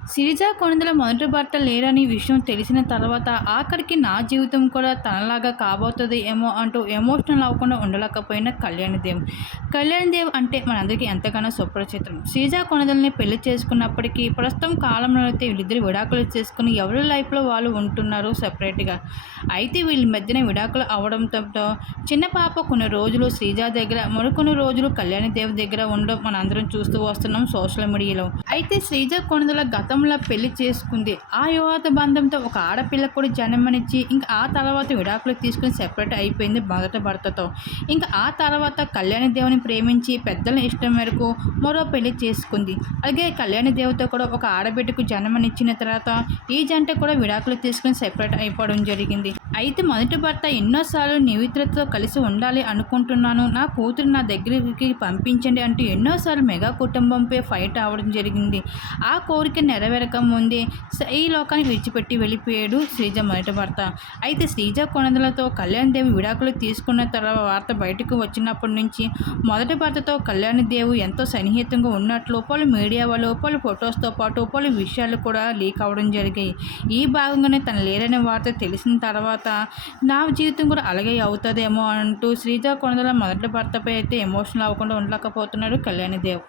సిరిజ కొణిదల మొదటి భర్త లేరని విషయం తెలిసిన తర్వాత ఆఖరికి నా జీవితం కూడా తనలాగా కాబోతుంది ఏమో అంటూ ఎమోషనల్ అవ్వకుండా ఉండలేకపోయిన కళ్యాణదేవ్. కళ్యాణదేవ్ అంటే మనందరికీ ఎంతగానో సుప్రచిత్రం సిరిజ కొణిదల్ని పెళ్ళి చేసుకున్నప్పటికీ ప్రస్తుతం కాలంలో అయితే వీళ్ళిద్దరు విడాకులు చేసుకుని ఎవరి లైఫ్లో వాళ్ళు ఉంటున్నారు సపరేట్గా. అయితే వీళ్ళ మధ్యన విడాకులు అవడంతో చిన్న పాప కొన్ని రోజులు శ్రీజ దగ్గర మరికొన్ని రోజులు కళ్యాణదేవ్ దగ్గర ఉండడం మనందరం చూస్తూ వస్తున్నాం సోషల్ మీడియాలో. అయితే శ్రీజ కొణిదల గతంలో పెళ్ళి చేసుకుంది. ఆ యువత బంధంతో ఒక ఆడపిల్ల కూడా జన్మనిచ్చి ఇంకా ఆ తర్వాత విడాకులు తీసుకుని సెపరేట్ అయిపోయింది మొదట భర్తతో. ఇంకా ఆ తర్వాత కళ్యాణి దేవుని ప్రేమించి పెద్దల ఇష్టం మేరకు మరో పెళ్ళి చేసుకుంది. అలాగే కళ్యాణి దేవుతో కూడా ఒక ఆడబిడ్డకు జన్మనిచ్చిన తర్వాత ఈ జంట కూడా విడాకులు తీసుకుని సెపరేట్ అయిపోవడం జరిగింది. అయితే మొదటి భర్త ఎన్నోసార్లు నివిత్రతో కలిసి ఉండాలి అనుకుంటున్నాను. నా కూతురు నా దగ్గరికి పంపించండి అంటూ ఎన్నోసార్లు మెగా కుటుంబంపై ఫైట్ అవ్వడం జరిగింది. ఆ కోరిక నెరవేరక ముందే స- ఈ లోకానికి విడిచిపెట్టి వెళ్ళిపోయాడు శ్రీజ మొదటి భర్త. అయితే శ్రీజ కొనదలతో కళ్యాణ్ దేవి విడాకులు తీసుకున్న తర్వాత వార్త బయటకు వచ్చినప్పటి నుంచి మొదటి భర్తతో కళ్యాణ్ దేవు ఎంతో సన్నిహితంగా ఉన్నట్లు పలు మీడియా వాళ్ళు పలు ఫొటోస్తో పాటు పలు విషయాలు కూడా లీక్ అవ్వడం జరిగాయి. ఈ భాగంగానే తన లేరనే వార్త తెలిసిన తర్వాత నా జీవితం కూడా అలాగే అవుతుందేమో అంటూ శ్రీజ కొండల మొదటి భర్తపై అయితే ఎమోషనల్ అవ్వకుండా ఉండలేకపోతున్నాడు కళ్యాణి దేవ్.